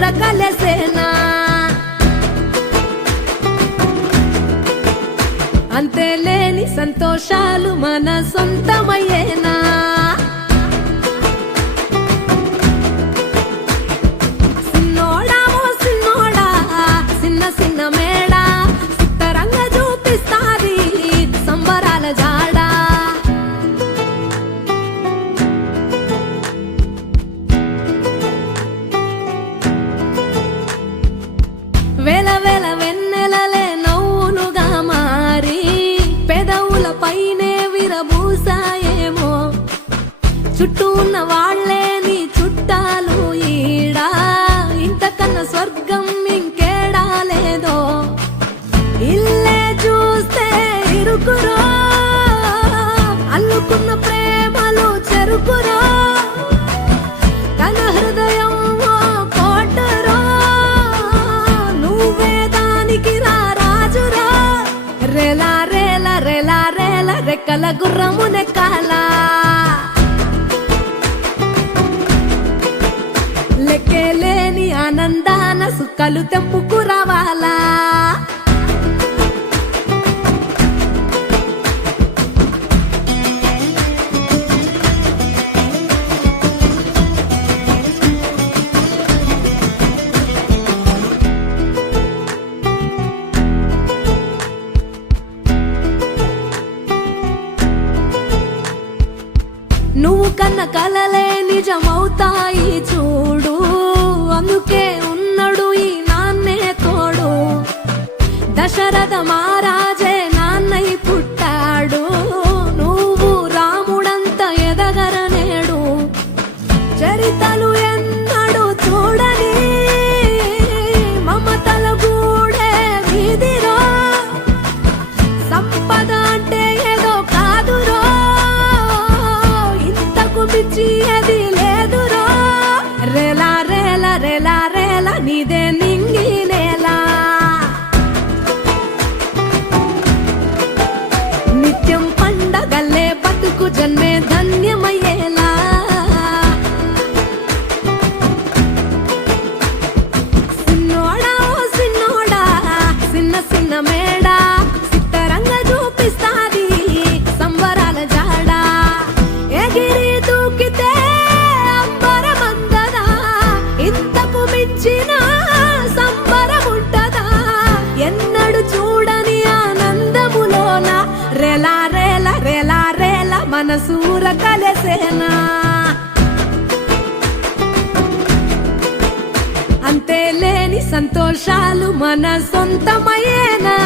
మనసూర కలిసేనా అంతేలేని సంతోషాలు మన సొంతమయ్యేనా సిన్నోడా ఓ సిన్నోడా సిన్న సిన్న మేడా సిత్తరంగా చూపిస్తాది సంబరాల జాడా వేల వేల వెన్నెలలే నవ్వులుగా మారి పెదవుల పైనే విరబూసాయేమో చుట్టూ ఉన్న వాళ్లే నీ చుట్టాలు ఈడా ఇంతకన్నా స్వర్గం ఇంకేడా లేదో ఇల్లే చూస్తే ఇరుకురో అల్లుకున్న ప్రేమలు చెరుకురో తన హృదయం కోటరో నువ్వే దానికి రాజురా రేలా రేలా రేలా రేలా రెక్కల గుర్రము నెక్కాలా లెక్కేలేని ఆనందాన సుక్కలు తెంపుకు రావాలా నువ్వు కన్న కలలే నిజమవుతాయి చూడు అందుకే ఉన్నాడు ఈ నాన్నే తోడు దశరథ మహారాజే నాన్నై పుట్టాడు నువ్వు రాముడంత ఎదగరనేడు చరితలు ఎన్నడు చూడని మమతల గూడే వీధిరో సంపద అంటే ఏదో కాదురో పిచ్చి అది లేదురో రేలా రేలా రేలా రేలా నీదే నింగి నేలా నిత్యం పండగల్లే బతుకు జన్మే ధన్యమయ్యేలా సిన్నోడా ఓ సిన్నోడా సిన్న సిన్న మేడా సిత్తరంగా చూపిస్తాది సంబరాల జాడా ఎగిరి దూకితే అంబరమందదా ఇంతకు మించిన సంబరముంటదా ఎన్నడు చూడని ఆనందములోన రేలా రేలా రేలా రేలా మనసూర కలిసేనా అంతేలేని సంతోషాలు మన సొంతమయ్యేనా